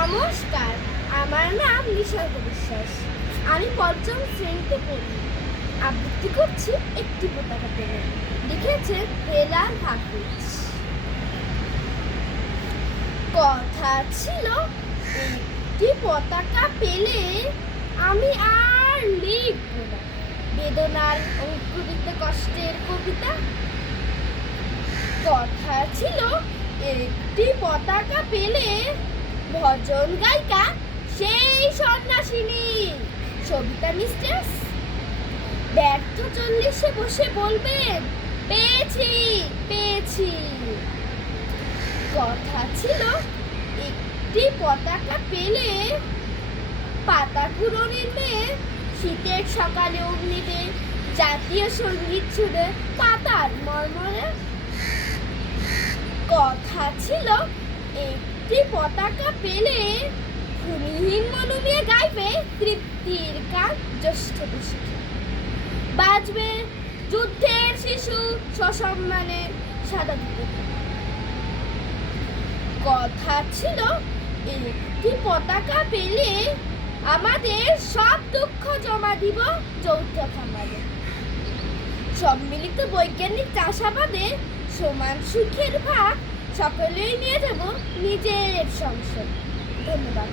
নমস্কার, আমার নাম নিসর্গ বিশ্বাস। আমি পঞ্চম শ্রেণীতে পড়ি। আবৃত্তি করছি একটি পতাকা পেলে। লিখেছে হেলাল হাফিজ। কথা ছিল একটি পতাকা পেলে আমি আর লিখব না বেদনার অঙ্কুরিত কষ্টের কবিতা। কথা ছিল একটি পতাকা পেলে ভজন গায়িকা সেই সন্ন্যাসিনী সবিতা মিস্ট্রেস ব্যর্থ 40-এ বসে বলবেন পেয়েছি পেয়েছি। কথা ছিল একটি পতাকা পেলে পাতা ঘুরনের মেয়ে শীতের সকালে অগ্নিতে জাতীয় সঙ্গীত ছুড়ে পাতার মর্মরে। কথা ছিল একটি পতাকা পেলে ভূমিহীন মনু নিয়ে গাইবে তৃপ্তির গান জ্যৈষ্ঠ শিখে। বাজবে যুদ্ধের শিশু সসম্মানে সাদা দিতে। কথা ছিল একটি পতাকা পেলে আমাদের সব দুঃখ জমা দিব যৌথ খামারে। সম্মিলিত বৈজ্ঞানিক চাষাবাদে সমান সুখের ভাগ সকলেই নিয়ে যাব নিজের সংসার। ধন্যবাদ।